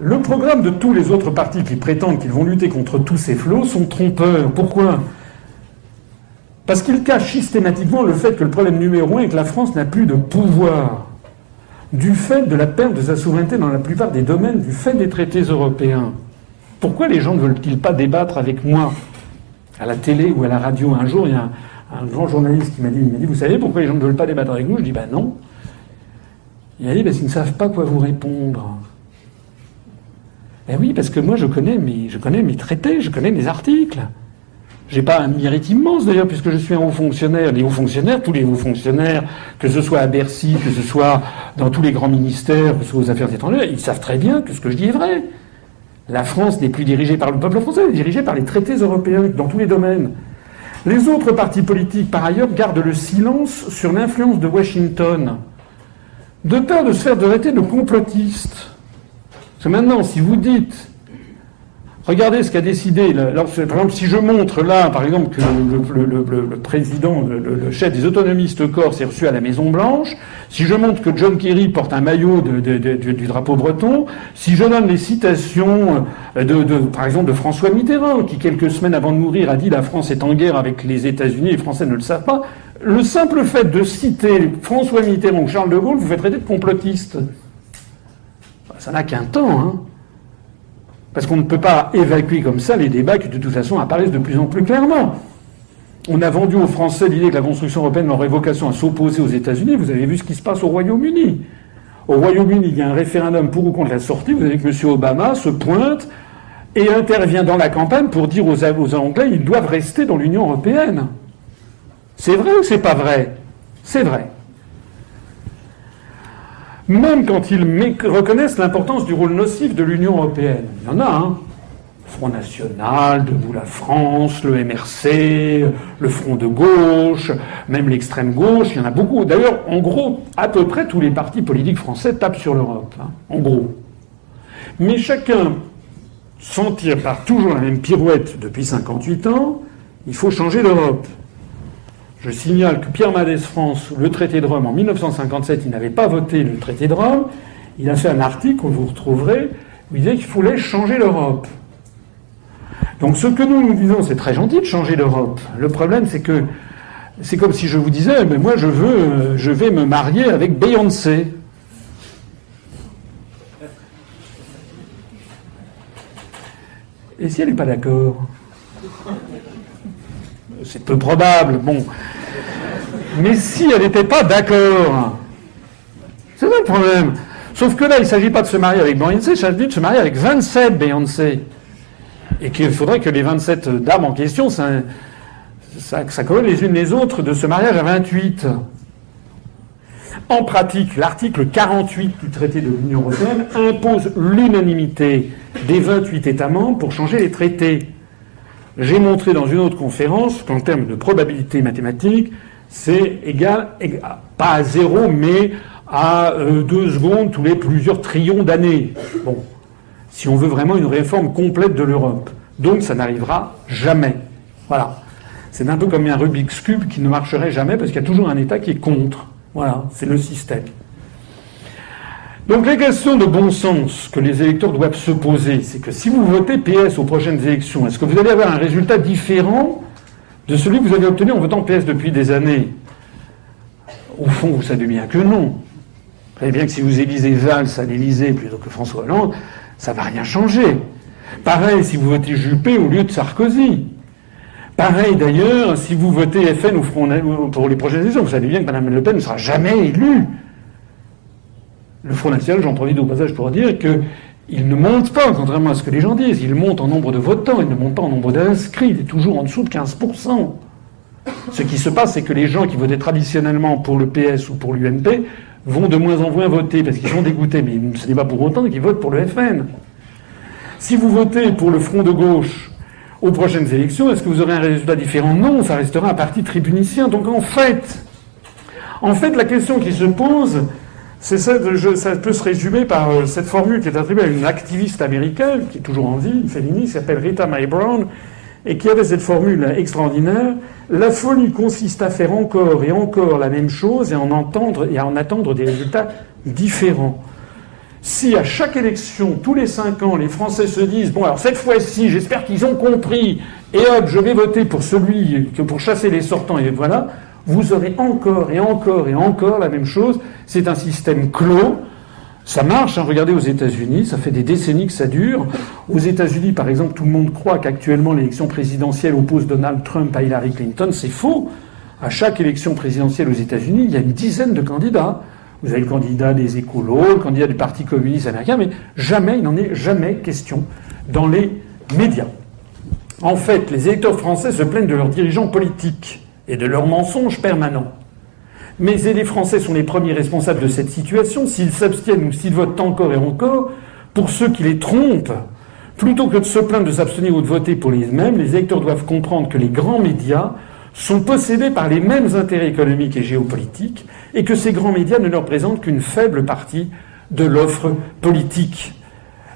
Le programme de tous les autres partis qui prétendent qu'ils vont lutter contre tous ces flots sont trompeurs. Pourquoi ? Parce qu'ils cachent systématiquement le fait que le problème numéro 1 est que la France n'a plus de pouvoir, du fait de la perte de sa souveraineté dans la plupart des domaines, du fait des traités européens. Pourquoi les gens ne veulent-ils pas débattre avec moi à la télé ou à la radio? Un jour, il y a un grand journaliste qui m'a dit, vous savez pourquoi les gens ne veulent pas débattre avec vous? Je dis, non. Il a dit, parce qu'ils ne savent pas quoi vous répondre. Eh oui, parce que moi, je connais mes traités, je connais mes articles. J'ai pas un mérite immense, d'ailleurs, puisque je suis un haut fonctionnaire. Les hauts fonctionnaires, tous les hauts fonctionnaires, que ce soit à Bercy, que ce soit dans tous les grands ministères, que ce soit aux affaires étrangères, ils savent très bien que ce que je dis est vrai. La France n'est plus dirigée par le peuple français, elle est dirigée par les traités européens, dans tous les domaines. Les autres partis politiques, par ailleurs, gardent le silence sur l'influence de Washington, de peur de se faire traiter de complotistes. Parce que maintenant, si vous dites, regardez ce qu'a décidé, par exemple, si je montre là, par exemple, que le président, le chef des autonomistes corses est reçu à la Maison-Blanche, si je montre que John Kerry porte un maillot du drapeau breton, si je donne les citations par exemple, de François Mitterrand, qui quelques semaines avant de mourir a dit « la France est en guerre avec les États-Unis, les Français ne le savent pas », le simple fait de citer François Mitterrand ou Charles de Gaulle vous fait traiter de complotiste. Ça n'a qu'un temps, hein. Parce qu'on ne peut pas évacuer comme ça les débats qui, de toute façon, apparaissent de plus en plus clairement. On a vendu aux Français l'idée que la construction européenne aurait vocation à s'opposer aux États-Unis. Vous avez vu ce qui se passe au Royaume-Uni. Au Royaume-Uni, il y a un référendum pour ou contre la sortie. Vous avez vu que M. Obama se pointe et intervient dans la campagne pour dire aux Anglais qu'ils doivent rester dans l'Union européenne. C'est vrai ou c'est pas vrai? C'est vrai. Même quand ils reconnaissent l'importance du rôle nocif de l'Union européenne. Il y en a, hein. Le Front National, Debout la France, le MRC, le Front de gauche, même l'extrême gauche, il y en a beaucoup. D'ailleurs, en gros, à peu près tous les partis politiques français tapent sur l'Europe, hein, en gros. Mais chacun s'en tire par toujours la même pirouette depuis 58 ans, il faut changer l'Europe. Je signale que Pierre Mendès France, le traité de Rome, en 1957, il n'avait pas voté le traité de Rome. Il a fait un article, vous retrouverez, où il disait qu'il fallait changer l'Europe. Donc ce que nous disons, c'est très gentil de changer l'Europe. Le problème, c'est que c'est comme si je vous disais, mais moi je vais me marier avec Beyoncé. Et si elle n'est pas d'accord? C'est peu probable, bon. Mais si elle n'était pas d'accord, c'est ça le problème. Sauf que là, il ne s'agit pas de se marier avec Beyoncé, il s'agit de se marier avec 27 Beyoncé. Et qu'il faudrait que les 27 dames en question, ça colle les unes les autres de ce mariage à 28. En pratique, l'article 48 du traité de l'Union européenne impose l'unanimité des 28 États membres pour changer les traités. J'ai montré dans une autre conférence qu'en termes de probabilité mathématique, c'est égal, pas à 0, mais à 2 secondes tous les plusieurs trillions d'années. Bon, si on veut vraiment une réforme complète de l'Europe. Donc ça n'arrivera jamais. Voilà. C'est un peu comme un Rubik's Cube qui ne marcherait jamais parce qu'il y a toujours un État qui est contre. Voilà, c'est le système. Donc les questions de bon sens que les électeurs doivent se poser, c'est que si vous votez PS aux prochaines élections, est-ce que vous allez avoir un résultat différent de celui que vous avez obtenu en votant PS depuis des années? Au fond, vous savez bien que non. Vous savez bien que si vous élisez Valls à l'Élysée plutôt que François Hollande, ça ne va rien changer. Pareil si vous votez Juppé au lieu de Sarkozy. Pareil d'ailleurs si vous votez FN ou Front pour les prochaines élections. Vous savez bien que Mme Le Pen ne sera jamais élue. Le Front National, j'en profite au passage pour dire qu'il ne monte pas, contrairement à ce que les gens disent. Il monte en nombre de votants, il ne monte pas en nombre d'inscrits. Il est toujours en dessous de 15%. Ce qui se passe, c'est que les gens qui votaient traditionnellement pour le PS ou pour l'UMP vont de moins en moins voter parce qu'ils sont dégoûtés. Mais ce n'est pas pour autant qu'ils votent pour le FN. Si vous votez pour le Front de gauche aux prochaines élections, est-ce que vous aurez un résultat différent? Non, ça restera un parti tribunicien. Donc en fait, la question qui se pose, c'est ça peut se résumer par cette formule qui est attribuée à une activiste américaine, qui est toujours en vie, une féministe, qui s'appelle Rita Mae Brown, et qui avait cette formule extraordinaire. La folie consiste à faire encore et encore la même chose et à en attendre des résultats différents. Si à chaque élection, tous les 5 ans, les Français se disent « Bon, alors cette fois-ci, j'espère qu'ils ont compris, et hop, je vais voter pour celui, pour chasser les sortants, et voilà », vous aurez encore et encore et encore la même chose. C'est un système clos. Ça marche, hein. Regardez aux États-Unis, ça fait des décennies que ça dure. Aux États-Unis, par exemple, tout le monde croit qu'actuellement l'élection présidentielle oppose Donald Trump à Hillary Clinton. C'est faux. À chaque élection présidentielle aux États-Unis, il y a une dizaine de candidats. Vous avez le candidat des écolos, le candidat du Parti communiste américain, mais jamais, il n'en est jamais question dans les médias. En fait, les électeurs français se plaignent de leurs dirigeants politiques et de leurs mensonges permanents. Mais les Français sont les premiers responsables de cette situation. S'ils s'abstiennent ou s'ils votent encore et encore, pour ceux qui les trompent, plutôt que de se plaindre de s'abstenir ou de voter pour les mêmes, les électeurs doivent comprendre que les grands médias sont possédés par les mêmes intérêts économiques et géopolitiques et que ces grands médias ne leur présentent qu'une faible partie de l'offre politique.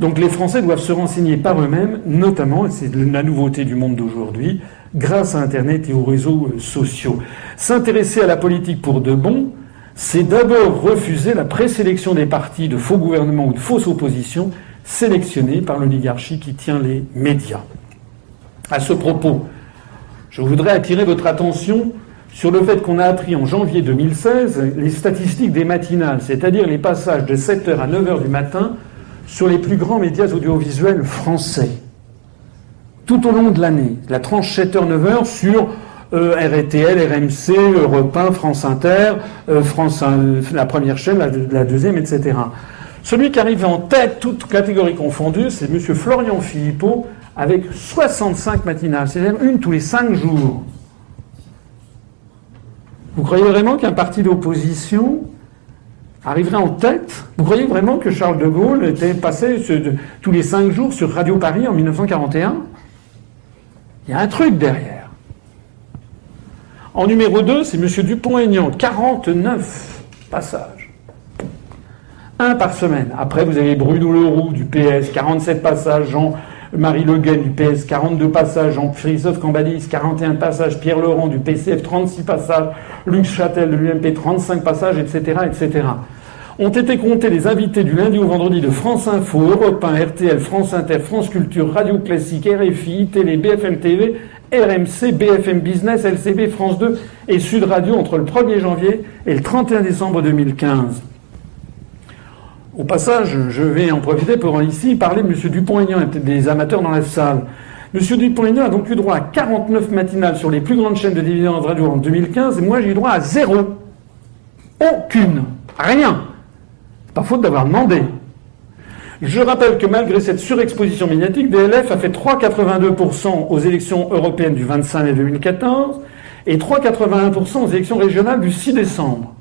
Donc les Français doivent se renseigner par eux-mêmes, notamment, et c'est la nouveauté du monde d'aujourd'hui, grâce à Internet et aux réseaux sociaux. S'intéresser à la politique pour de bon, c'est d'abord refuser la présélection des partis de faux gouvernements ou de fausses oppositions sélectionnés par l'oligarchie qui tient les médias. À ce propos, je voudrais attirer votre attention sur le fait qu'on a appris en janvier 2016 les statistiques des matinales, c'est-à-dire les passages de 7h à 9h du matin sur les plus grands médias audiovisuels français. Tout au long de l'année, la tranche 7h-9h sur RTL, RMC, Europe 1, France Inter, la première chaîne, la deuxième, etc. Celui qui arrive en tête, toutes catégories confondues, c'est M. Florian Philippot, avec 65 matinales, c'est-à-dire une tous les 5 jours. Vous croyez vraiment qu'un parti d'opposition arriverait en tête? Vous croyez vraiment que Charles de Gaulle était passé tous les 5 jours sur Radio Paris en 1941? Il y a un truc derrière. En numéro 2, c'est M. Dupont-Aignan, 49 passages. Un par semaine. Après, vous avez Bruno Leroux du PS, 47 passages, Jean-Marie Le Guen du PS, 42 passages, Jean-Christophe Cambadélis, 41 passages, Pierre Laurent du PCF, 36 passages, Luc Châtel de l'UMP, 35 passages, etc., etc. Ont été comptés les invités du lundi au vendredi de France Info, Europe 1, RTL, France Inter, France Culture, Radio Classique, RFI, Télé, BFM TV, RMC, BFM Business, LCB, France 2 et Sud Radio entre le 1er janvier et le 31 décembre 2015. Au passage, je vais en profiter pour ici parler de M. Dupont-Aignan, il y a peut-être des amateurs dans la salle. M. Dupont-Aignan a donc eu droit à 49 matinales sur les plus grandes chaînes de dividendes radio en 2015 et moi j'ai eu droit à 0. Aucune. Rien. Pas faute d'avoir demandé. Je rappelle que malgré cette surexposition médiatique, DLF a fait 3,82% aux élections européennes du 25 mai 2014 et 3,81% aux élections régionales du 6 décembre.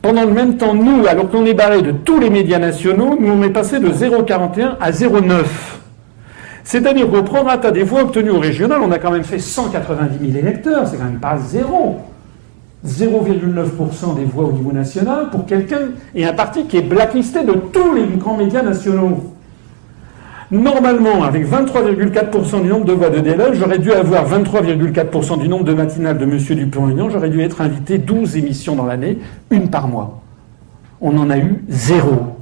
Pendant le même temps, nous, alors qu'on est barré de tous les médias nationaux, nous on est passé de 0,41 à 0,9. C'est-à-dire qu'au prorata des voix obtenues au régional, on a quand même fait 190 000 électeurs, c'est quand même pas zéro. 0,9% des voix au niveau national pour quelqu'un et un parti qui est blacklisté de tous les grands médias nationaux. Normalement, avec 23,4% du nombre de voix de DLF, j'aurais dû avoir 23,4% du nombre de matinales de M. Dupont-Aignan, j'aurais dû être invité 12 émissions dans l'année, une par mois. On en a eu 0.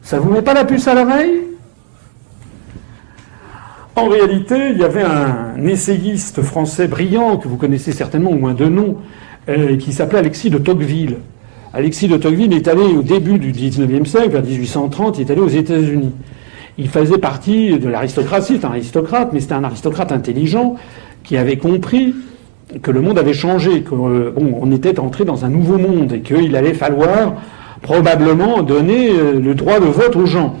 Ça vous met pas la puce à l'oreille ? En réalité, il y avait un essayiste français brillant, que vous connaissez certainement au moins de nom, qui s'appelait Alexis de Tocqueville. Alexis de Tocqueville est allé au début du XIXe siècle, vers 1830, il est allé aux États-Unis. Il faisait partie de l'aristocratie, c'est un aristocrate, mais c'était un aristocrate intelligent qui avait compris que le monde avait changé, qu'on était entré dans un nouveau monde et qu'il allait falloir probablement donner le droit de vote aux gens.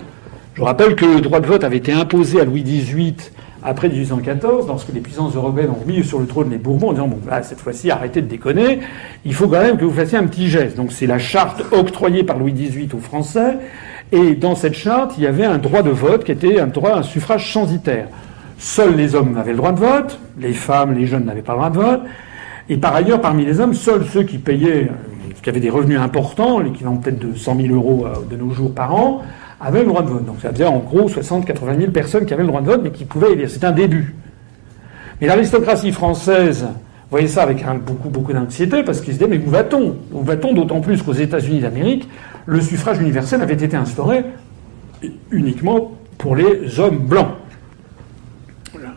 Je rappelle que le droit de vote avait été imposé à Louis XVIII après 1814, lorsque les puissances européennes ont mis sur le trône les Bourbons en disant « Bon, là, cette fois-ci, arrêtez de déconner, il faut quand même que vous fassiez un petit geste. » Donc c'est la charte octroyée par Louis XVIII aux Français, et dans cette charte, il y avait un droit de vote qui était un suffrage censitaire. Seuls les hommes avaient le droit de vote, les femmes, les jeunes n'avaient pas le droit de vote, et par ailleurs, parmi les hommes, seuls ceux qui payaient, qui avaient des revenus importants, l'équivalent peut-être de 100 000 euros de nos jours par an, avaient le droit de vote. Donc ça veut dire en gros 60-80 000 personnes qui avaient le droit de vote, mais qui pouvaient élire. C'est un début. Mais l'aristocratie française voyait ça avec beaucoup d'anxiété, parce qu'ils se disaient, mais où va-t-on? Où va-t-on? D'autant plus qu'aux États-Unis d'Amérique, le suffrage universel avait été instauré uniquement pour les hommes blancs.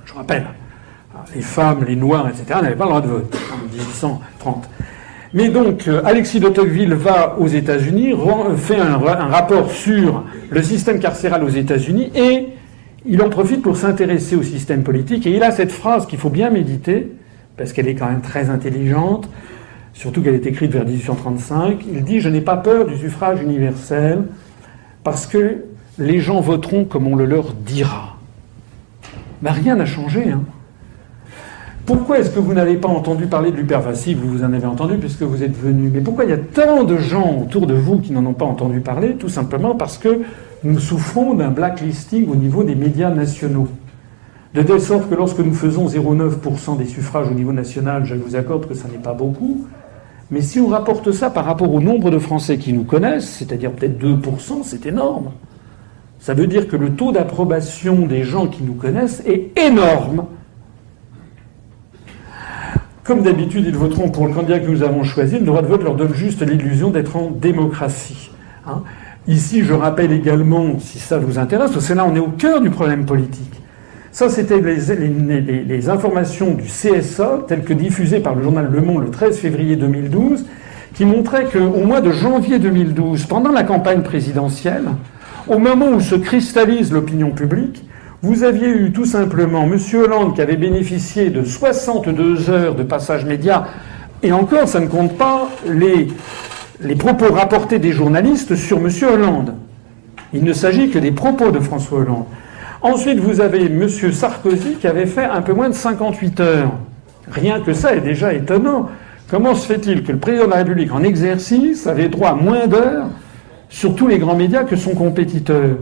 Je rappelle, les femmes, les noirs, etc. n'avaient pas le droit de vote en 1830. Mais donc, Alexis de Tocqueville va aux États-Unis, fait un rapport sur le système carcéral aux États-Unis, et il en profite pour s'intéresser au système politique. Et il a cette phrase qu'il faut bien méditer, parce qu'elle est quand même très intelligente, surtout qu'elle est écrite vers 1835. Il dit « Je n'ai pas peur du suffrage universel, parce que les gens voteront comme on le leur dira. » Ben, rien n'a changé, hein. Pourquoi est-ce que vous n'avez pas entendu parler de l'hypervasif? Vous en avez entendu puisque vous êtes venu. Mais pourquoi il y a tant de gens autour de vous qui n'en ont pas entendu parler? Tout simplement parce que nous souffrons d'un blacklisting au niveau des médias nationaux. De telle sorte que lorsque nous faisons 0,9% des suffrages au niveau national, je vous accorde que ça n'est pas beaucoup, mais si on rapporte ça par rapport au nombre de Français qui nous connaissent, c'est-à-dire peut-être 2%, c'est énorme. Ça veut dire que le taux d'approbation des gens qui nous connaissent est énorme. Comme d'habitude, ils voteront pour le candidat que nous avons choisi. Le droit de vote leur donne juste l'illusion d'être en démocratie. Hein. Ici, je rappelle également, si ça vous intéresse, parce que là, on est au cœur du problème politique. Ça, c'était les informations du CSA, telles que diffusées par le journal Le Monde le 13 février 2012, qui montraient qu'au mois de janvier 2012, pendant la campagne présidentielle, au moment où se cristallise l'opinion publique, vous aviez eu tout simplement M. Hollande qui avait bénéficié de 62 heures de passage média, et encore, ça ne compte pas les propos rapportés des journalistes sur M. Hollande. Il ne s'agit que des propos de François Hollande. Ensuite, vous avez M. Sarkozy qui avait fait un peu moins de 58 heures. Rien que ça est déjà étonnant. Comment se fait-il que le président de la République en exercice avait droit à moins d'heures sur tous les grands médias que son compétiteur?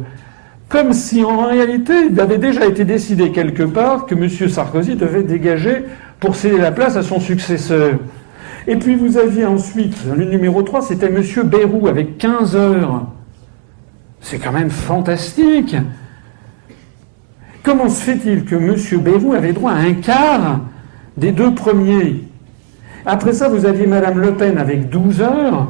Comme si, en réalité, il avait déjà été décidé quelque part que M. Sarkozy devait dégager pour céder la place à son successeur. Et puis vous aviez ensuite, le numéro 3, c'était M. Bayrou avec 15 heures. C'est quand même fantastique. Comment se fait-il que M. Bayrou avait droit à un quart des deux premiers? Après ça, vous aviez Mme Le Pen avec 12 heures.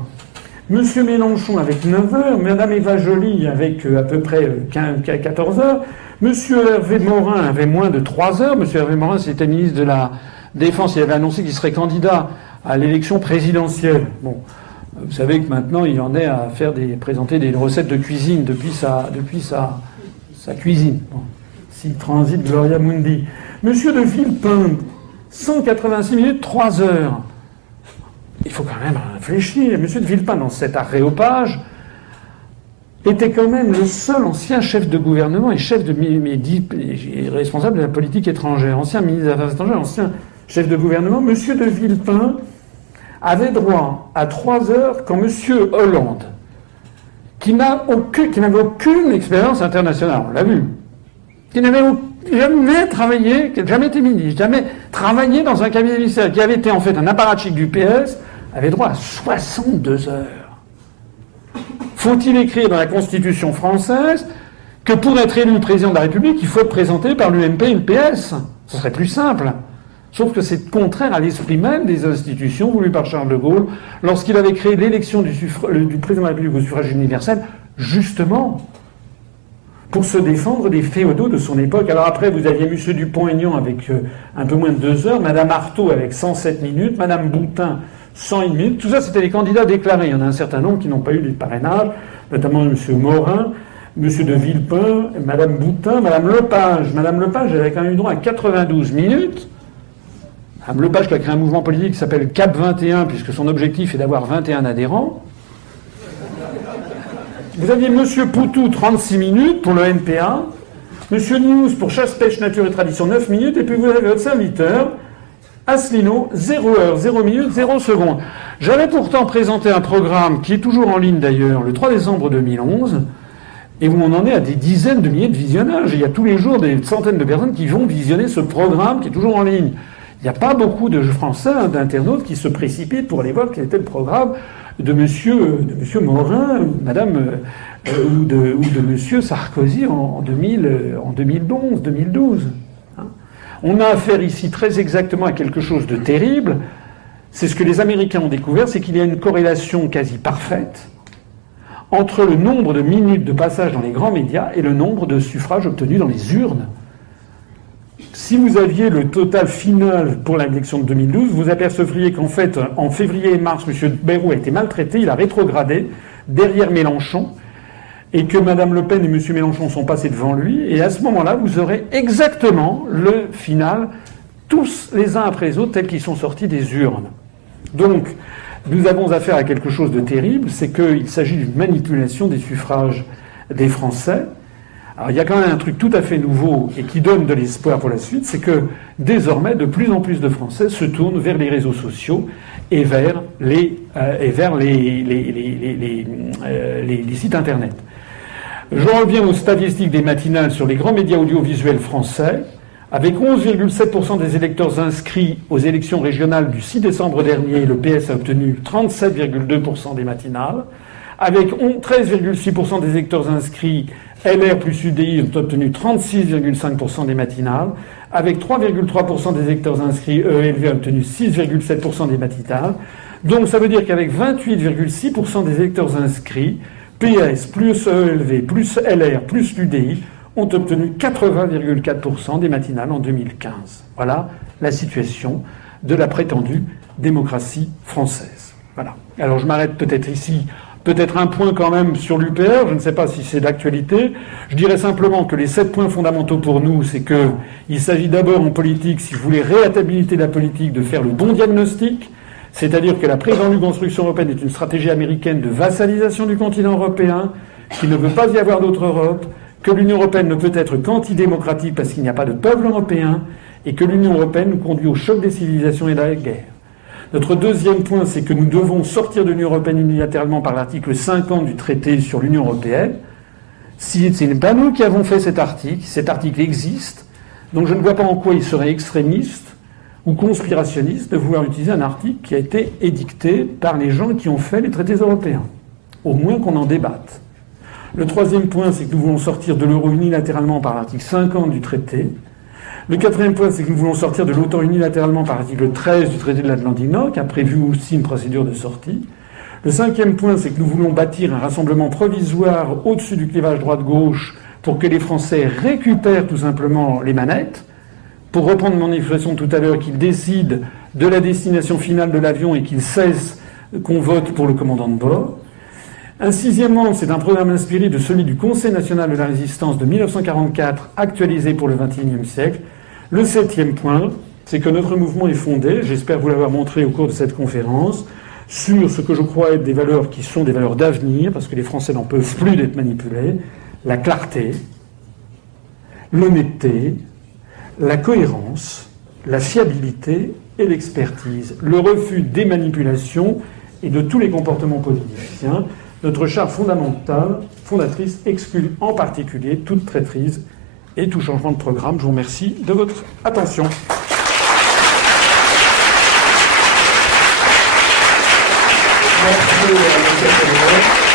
M. Mélenchon avec 9 heures, Mme Eva Joly avec à peu près 14 heures, M. Hervé Morin avait moins de 3 heures. M. Hervé Morin, c'était ministre de la Défense, il avait annoncé qu'il serait candidat à l'élection présidentielle. Bon, vous savez que maintenant, il en est à présenter des recettes de cuisine depuis sa cuisine. Bon, s'il transite Gloria Mundi. M. de Villepin, 186 minutes, 3 heures. Il faut quand même réfléchir. M. de Villepin, dans cet aréopage, était quand même le seul ancien chef de gouvernement et chef de responsable de la politique étrangère, ancien ministre des Affaires étrangères, ancien chef de gouvernement. M. de Villepin avait droit à 3 heures quand M. Hollande, qui n'avait aucune expérience internationale, on l'a vu, qui n'avait jamais travaillé, qui n'a jamais été ministre, jamais travaillé dans un cabinet ministériel, qui avait été en fait un apparatchik du PS, avait droit à 62 heures. Faut-il écrire dans la Constitution française que pour être élu président de la République, il faut être présenté par l'UMP et le PS? Ce serait plus simple. Sauf que c'est contraire à l'esprit même des institutions voulues par Charles de Gaulle lorsqu'il avait créé l'élection du président de la République au suffrage universel, justement pour se défendre des féodaux de son époque. Alors après, vous aviez M. Dupont-Aignan avec un peu moins de 2 heures, Mme Artaud avec 107 minutes, Mme Boutin 101 minutes. Tout ça, c'était les candidats déclarés. Il y en a un certain nombre qui n'ont pas eu les parrainages, notamment M. Morin, M. de Villepin, Mme Boutin, Mme Lepage. Mme Lepage, elle avait quand même eu droit à 92 minutes. Mme Lepage qui a créé un mouvement politique qui s'appelle CAP 21, puisque son objectif est d'avoir 21 adhérents. Vous aviez M. Poutou, 36 minutes pour le NPA. M. News pour Chasse, Pêche, Nature et Tradition, 9 minutes. Et puis vous avez votre serviteur, Asselineau, 0 heure, 0 minutes, 0 secondes. J'avais pourtant présenté un programme qui est toujours en ligne d'ailleurs, le 3 décembre 2011, et où on en est à des dizaines de milliers de visionnages. Et il y a tous les jours des centaines de personnes qui vont visionner ce programme qui est toujours en ligne. Il n'y a pas beaucoup de Français, d'internautes qui se précipitent pour aller voir quel était le programme de monsieur Morin, ou de monsieur Sarkozy en 2011, 2012. On a affaire ici très exactement à quelque chose de terrible. C'est ce que les Américains ont découvert, c'est qu'il y a une corrélation quasi parfaite entre le nombre de minutes de passage dans les grands médias et le nombre de suffrages obtenus dans les urnes. Si vous aviez le total final pour l'élection de 2012, vous apercevriez qu'en fait, en février et mars, M. Bayrou a été maltraité, il a rétrogradé derrière Mélenchon, et que Mme Le Pen et M. Mélenchon sont passés devant lui, et à ce moment-là, vous aurez exactement le final, tous les uns après les autres, tels qu'ils sont sortis des urnes. Donc, nous avons affaire à quelque chose de terrible, c'est qu'il s'agit d'une manipulation des suffrages des Français. Alors il y a quand même un truc tout à fait nouveau et qui donne de l'espoir pour la suite, c'est que désormais, de plus en plus de Français se tournent vers les réseaux sociaux et vers les sites Internet. Je reviens aux statistiques des matinales sur les grands médias audiovisuels français. Avec 11,7% des électeurs inscrits aux élections régionales du 6 décembre dernier, le PS a obtenu 37,2% des matinales. Avec 13,6% des électeurs inscrits, LR plus UDI ont obtenu 36,5% des matinales. Avec 3,3% des électeurs inscrits, EELV a obtenu 6,7% des matinales. Donc ça veut dire qu'avec 28,6% des électeurs inscrits, PS plus EELV plus LR plus l'UDI ont obtenu 80,4% des matinales en 2015. Voilà la situation de la prétendue démocratie française. Voilà. Alors je m'arrête peut-être ici. Peut-être un point quand même sur l'UPR, je ne sais pas si c'est d'actualité. Je dirais simplement que les 7 points fondamentaux pour nous, c'est qu'il s'agit d'abord en politique, si vous voulez réhabiliter la politique, de faire le bon diagnostic, c'est-à-dire que la prétendue construction européenne est une stratégie américaine de vassalisation du continent européen, qu'il ne peut pas y avoir d'autre Europe, que l'Union européenne ne peut être qu'antidémocratique parce qu'il n'y a pas de peuple européen, et que l'Union européenne nous conduit au choc des civilisations et de la guerre. Notre deuxième point, c'est que nous devons sortir de l'Union européenne unilatéralement par l'article 50 du traité sur l'Union européenne. Si ce n'est pas nous qui avons fait cet article existe, donc je ne vois pas en quoi il serait extrémiste ou conspirationniste de vouloir utiliser un article qui a été édicté par les gens qui ont fait les traités européens. Au moins qu'on en débatte. Le troisième point, c'est que nous voulons sortir de l'euro unilatéralement par l'article 50 du traité. Le quatrième point, c'est que nous voulons sortir de l'OTAN unilatéralement par l'article 13 du traité de l'Atlantique Nord, qui a prévu aussi une procédure de sortie. Le cinquième point, c'est que nous voulons bâtir un rassemblement provisoire au-dessus du clivage droite-gauche pour que les Français récupèrent tout simplement les manettes. Pour reprendre mon expression tout à l'heure, qu'ils décident de la destination finale de l'avion et qu'ils cessent qu'on vote pour le commandant de bord. Un sixièmement, c'est un programme inspiré de celui du Conseil national de la résistance de 1944, actualisé pour le XXIe siècle. Le septième point, c'est que notre mouvement est fondé, j'espère vous l'avoir montré au cours de cette conférence, sur ce que je crois être des valeurs qui sont des valeurs d'avenir, parce que les Français n'en peuvent plus d'être manipulés, la clarté, l'honnêteté, la cohérence, la fiabilité et l'expertise, le refus des manipulations et de tous les comportements politiciens. Notre charte fondatrice exclut en particulier toute traîtrise et tout changement de programme. Je vous remercie de votre attention. Merci, M.